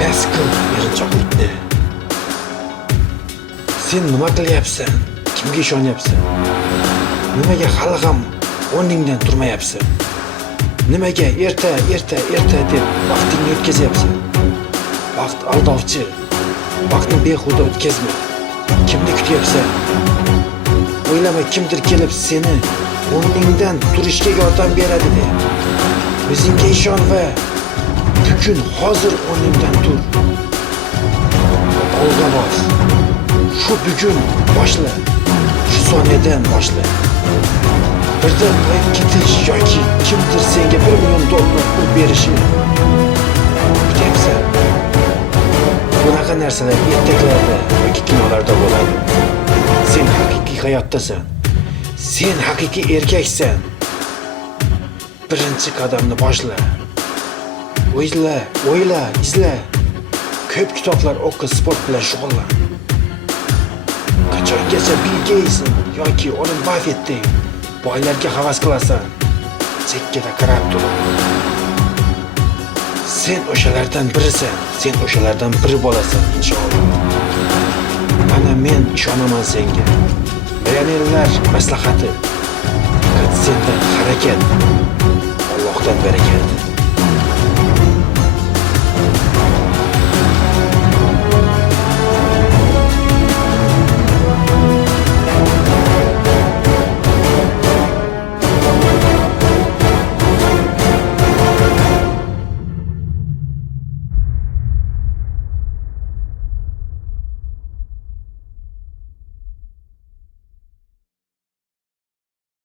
bas qil erinchoqlikni. Sen nima qilyapsan? Kimga ishonyapsan? Nimaga hali ham o'rningdan turmayapsan? Nimaga erta deb vaqtingni o'tkazyapsan? Vaqt aldovchi. Vaqtni behuda o'tkazma. Kimni kutyapsan? O'ylama, kimdir kelib seni o'rningdan turishga yordam beradi deb. O'zingga ishon va bugun hozir o'rningdan tur. Qo'lga bos. Shu bugun boshla. Shu soniyadan boshla. Birdan qo'yib ketish yoki kimdir senga $1 million pul berishi kutyapsan. Bunaqa narsalar ertaklarda yoki kinolarda bo'ladi. Sen haqiqiy hayotdasan. Sen haqiqiy erkaksan. Birinchi qadamni boshla. O'yla, izla. Ko'p kitoblar o'qi, sport bilan shug'ullan. Qachongacha Bill Gates yoki Warren Buffettdek boylarga havas qilasan? Chekkada qarab tur. Sen o'shalardan birisan. Sen o'shalardan biri bo'lasan, inshaalloh. Mana men ishonaman senga. Millionerlar maslahati. Senda harakat. Allohdan barakat.